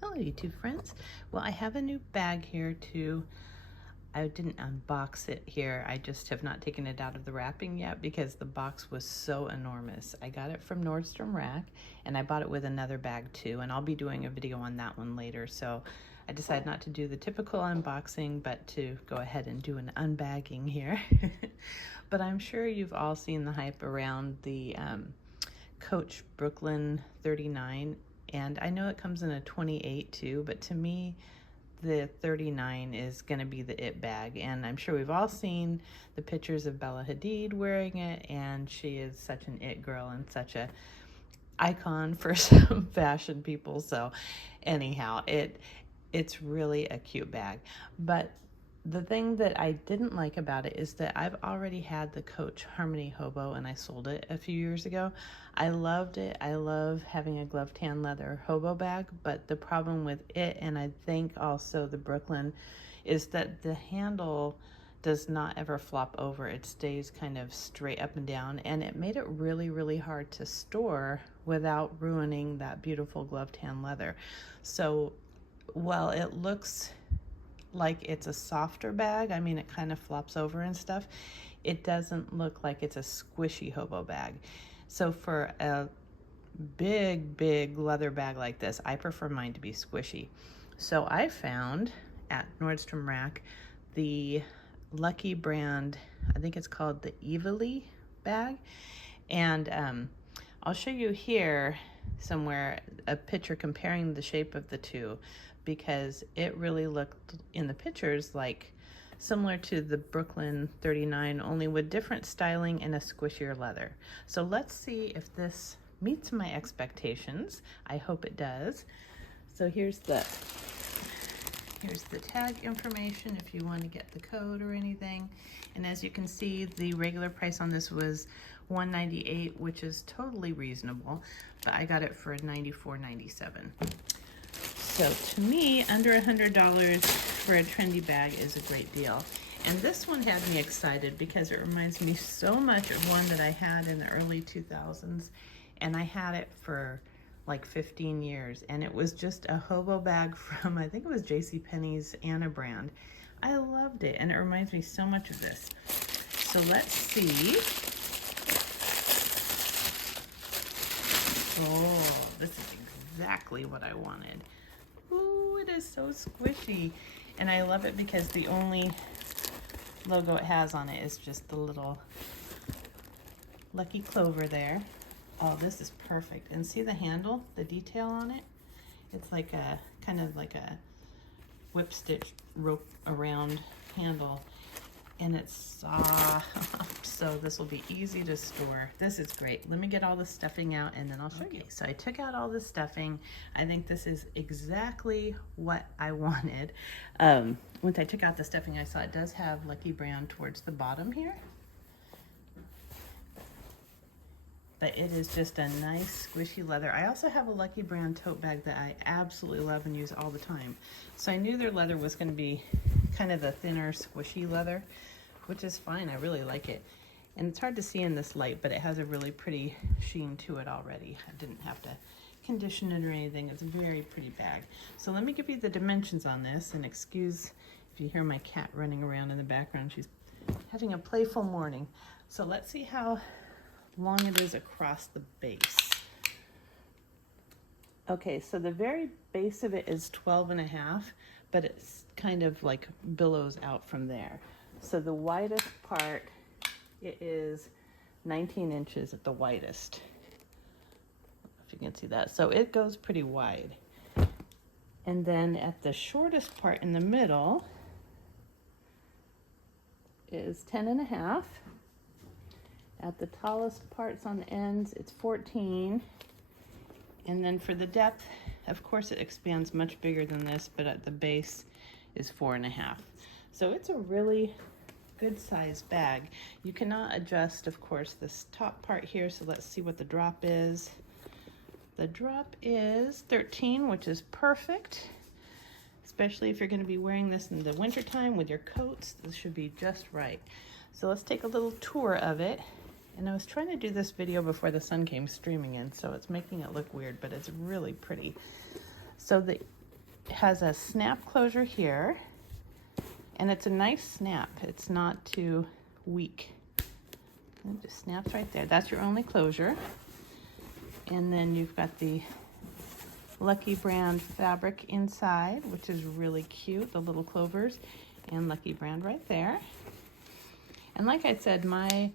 Hello YouTube friends. Well, I have a new bag here too. I didn't unbox it here. I just have not taken it out of the wrapping yet because the box was so enormous. I got it from Nordstrom Rack and I bought it with another bag too, and I'll be doing a video on that one later. So I decided not to do the typical unboxing, but to go ahead and do an unbagging here. But I'm sure you've all seen the hype around the Coach Brooklyn 39, and I know it comes in a 28 too, but to me the 39 is going to be the it bag, and I'm sure we've all seen the pictures of Bella Hadid wearing it, and she is such an it girl and such a icon for some fashion people. So anyhow, it's really a cute bag. But the thing that I didn't like about it is that I've already had the Coach Harmony Hobo and I sold it a few years ago. I loved it. I love having a glove tan leather Hobo bag, but the problem with it, and I think also the Brooklyn, is that the handle does not ever flop over. It stays kind of straight up and down, and it made it really, really hard to store without ruining that beautiful glove tan leather. So while it looks like it's a softer bag, I mean, it kind of flops over and stuff, it doesn't look like it's a squishy Hobo bag. So for a big leather bag like this, I prefer mine to be squishy. So I found at Nordstrom Rack the Lucky brand, I think it's called the Evely bag, and I'll show you here somewhere a picture comparing the shape of the two, because it really looked in the pictures like similar to the Brooklyn 39, only with different styling and a squishier leather. So let's see if this meets my expectations. I hope it does. So here's the tag information if you want to get the code or anything. And as you can see, the regular price on this was $198, which is totally reasonable, but I got it for $94.97. So to me, under $100 for a trendy bag is a great deal. And this one had me excited because it reminds me so much of one that I had in the early 2000s, and I had it for like 15 years, and it was just a Hobo bag from, I think it was JCPenney's Anna brand. I loved it, and it reminds me so much of this. So let's see. Oh, this is exactly what I wanted. Ooh, it is so squishy, and I love it because the only logo it has on it is just the little lucky clover there. Oh, this is perfect. And see the handle, the detail on it? It's like a kind of like a whip stitch rope around handle, and it's soft, so this will be easy to store. This is great. Let me get all the stuffing out and then I'll show you. So I took out all the stuffing. I think this is exactly what I wanted. Once I took out the stuffing, I saw it does have Lucky Brand towards the bottom here, but it is just a nice squishy leather. I also have a Lucky Brand tote bag that I absolutely love and use all the time. So I knew their leather was going to be kind of the thinner squishy leather, which is fine. I really like it. And it's hard to see in this light, but it has a really pretty sheen to it already. I didn't have to condition it or anything. It's a very pretty bag. So let me give you the dimensions on this, and excuse if you hear my cat running around in the background. She's having a playful morning. So let's see how long it is across the base. Okay, so the very base of it is 12.5, but it's kind of like billows out from there. So the widest part, it is 19 inches at the widest. If you can see that. So it goes pretty wide. And then at the shortest part in the middle is 10.5. At the tallest parts on the ends, it's 14. And then for the depth, of course it expands much bigger than this, but at the base is 4.5. So it's a really good size bag. You cannot adjust, of course, this top part here, so let's see what the drop is. The drop is 13, which is perfect, especially if you're going to be wearing this in the wintertime with your coats. This should be just right. So let's take a little tour of it And I was trying to do this video before the sun came streaming in, so it's making it look weird, but it's really pretty. So it has a snap closure here, and it's a nice snap. It's not too weak. It just snaps right there. That's your only closure. And then you've got the Lucky Brand fabric inside, which is really cute, the little clovers, and Lucky Brand right there. And like I said, my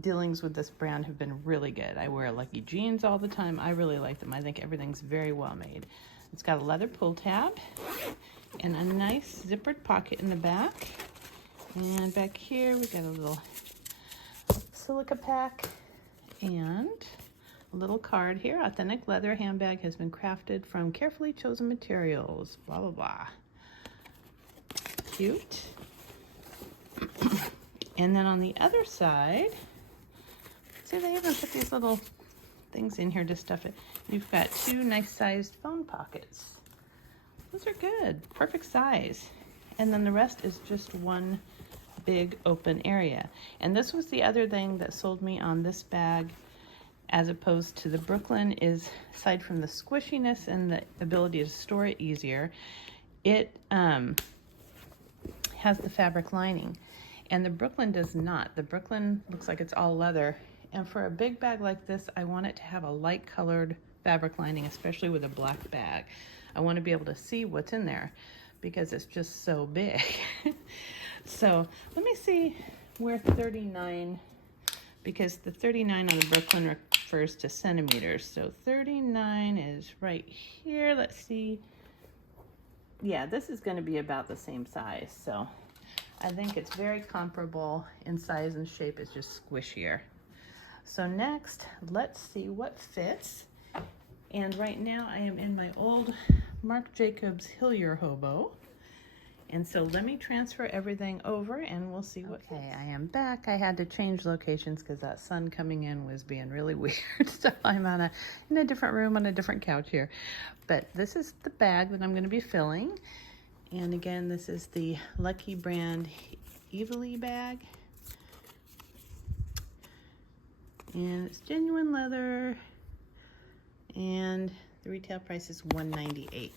dealings with this brand have been really good. I wear Lucky jeans all the time. I really like them. I think everything's very well made. It's got a leather pull tab and a nice zippered pocket in the back. And back here we got a little silica pack and a little card here. Authentic leather handbag has been crafted from carefully chosen materials. Blah, blah, blah. Cute. And then on the other side, see, they even put these little things in here to stuff it. You've got two nice sized phone pockets. Those are good, perfect size. And then the rest is just one big open area. And this was the other thing that sold me on this bag as opposed to the Brooklyn is, aside from the squishiness and the ability to store it easier, it has the fabric lining. And the Brooklyn does not. The Brooklyn looks like it's all leather. And for a big bag like this, I want it to have a light colored fabric lining, especially with a black bag. I want to be able to see what's in there because it's just so big. So let me see where 39, because the 39 on the Brooklyn refers to centimeters. So 39 is right here. Let's see. Yeah, this is going to be about the same size. So I think it's very comparable in size and shape. It's just squishier. So next, let's see what fits. And right now I am in my old Marc Jacobs Hillier Hobo. And so let me transfer everything over and we'll see what fits. I am back. I had to change locations because that sun coming in was being really weird. So I'm in a different room on a different couch here. But this is the bag that I'm going to be filling. And again, this is the Lucky Brand Evilly bag. And it's genuine leather. And the retail price is $198.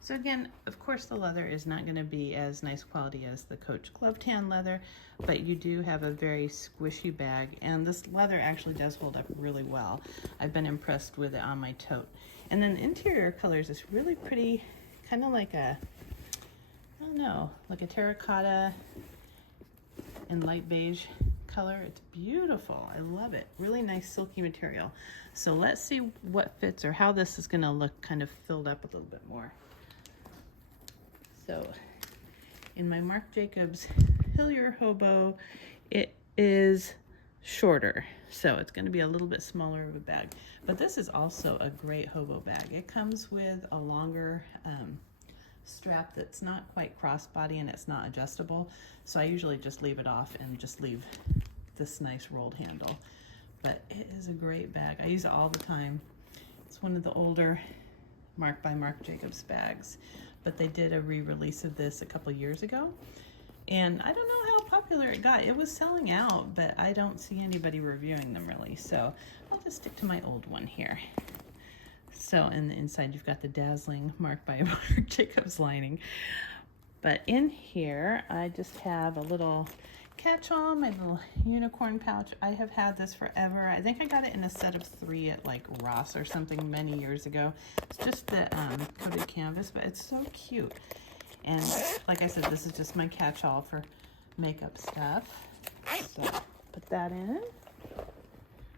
So again, of course the leather is not going to be as nice quality as the Coach Glove Tan leather, but you do have a very squishy bag, and this leather actually does hold up really well. I've been impressed with it on my tote. And then the interior colors is really pretty, kind of like a, I don't know, like a terracotta and light beige color. It's beautiful. I love it. Really nice silky material. So let's see what fits or how this is going to look kind of filled up a little bit more. So in my Marc Jacobs Hillier Hobo, it is shorter. So it's going to be a little bit smaller of a bag. But this is also a great hobo bag. It comes with a longer strap that's not quite crossbody and it's not adjustable. So I usually just leave it off and just leave this nice rolled handle. But it is a great bag. I use it all the time. It's one of the older Marc by Marc Jacobs bags. But they did a re-release of this a couple years ago. And I don't know how popular it got. It was selling out, but I don't see anybody reviewing them really. So I'll just stick to my old one here. So in the inside, you've got the dazzling Marc by Marc Jacobs lining. But in here, I just have a little catch-all, my little unicorn pouch. I have had this forever. I think I got it in a set of 3 at like Ross or something many years ago. It's just the coated canvas, but it's so cute. And like I said, this is just my catch-all for makeup stuff. So put that in.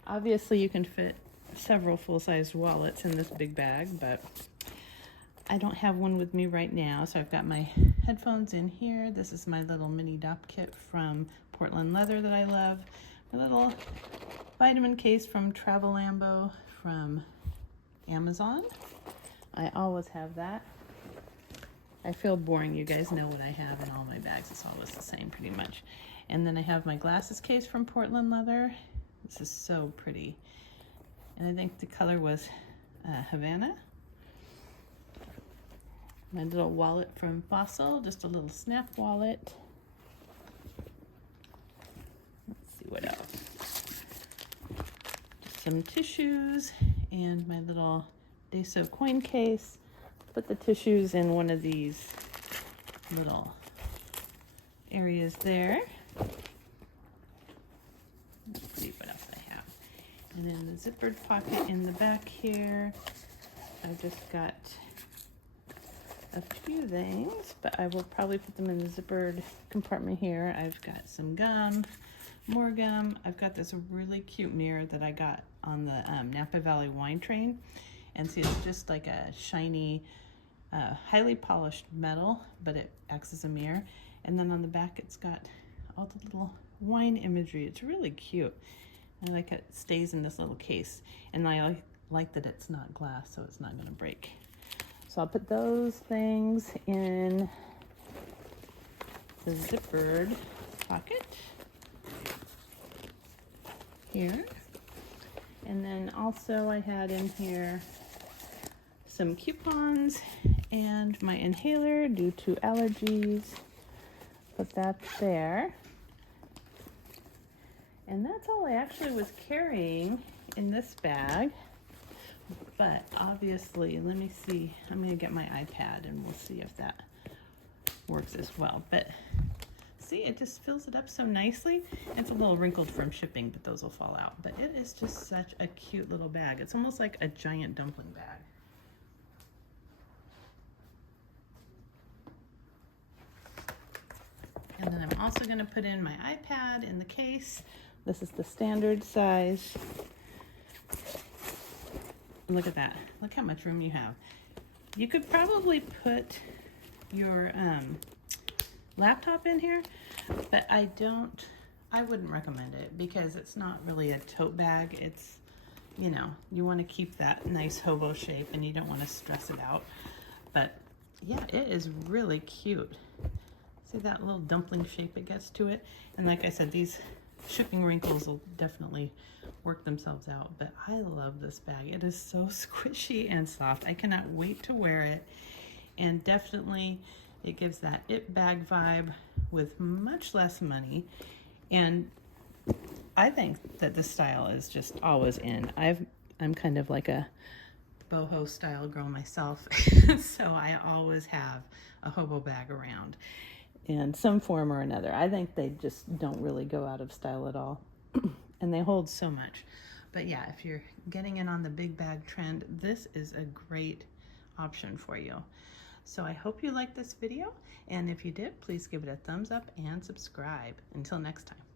Obviously you can fit several full-sized wallets in this big bag, but I don't have one with me right now, so I've got my headphones in here. This is my little mini dop kit from Portland Leather that I love. My little vitamin case from Travel Lambo from Amazon. I always have that. I feel boring. You guys know what I have in all my bags. It's always the same pretty much. And then I have my glasses case from Portland Leather. This is so pretty. And I think the color was Havana. My little wallet from Fossil, just a little snap wallet. Let's see what else. Just some tissues and my little Deso coin case. Put the tissues in one of these little areas there. Let's see what else I have. And then the zippered pocket in the back here. I've just got a few things, but I will probably put them in the zippered compartment here. I've got some gum, more gum. I've got this really cute mirror that I got on the Napa Valley wine train. And see, it's just like a shiny, highly polished metal, but it acts as a mirror. And then on the back, it's got all the little wine imagery. It's really cute. I like it stays in this little case. And I like that it's not glass, so it's not gonna break. So I'll put those things in the zippered pocket here. And then also I had in here some coupons and my inhaler due to allergies. Put that there. And that's all I actually was carrying in this bag. But obviously, let me see, I'm gonna get my iPad and we'll see if that works as well. But see, it just fills it up so nicely. It's a little wrinkled from shipping, but those will fall out. But it is just such a cute little bag. It's almost like a giant dumpling bag. And then I'm also gonna put in my iPad in the case. This is the standard size. Look at that. Look how much room you have. You could probably put your laptop in here, but I wouldn't recommend it because it's not really a tote bag. It's, you know, you want to keep that nice hobo shape and you don't want to stress it out. But yeah, it is really cute. See that little dumpling shape it gets to it? And like I said, these shipping wrinkles will definitely work themselves out, but I love this bag. It is so squishy and soft. I cannot wait to wear it. And definitely it gives that it bag vibe with much less money. And I think that this style is just always in. I'm kind of like a boho style girl myself, so I always have a hobo bag around in some form or another. I think they just don't really go out of style at all. And they hold so much. But yeah, if you're getting in on the big bag trend, this is a great option for you. So I hope you liked this video, and if you did, please give it a thumbs up and subscribe. Until next time.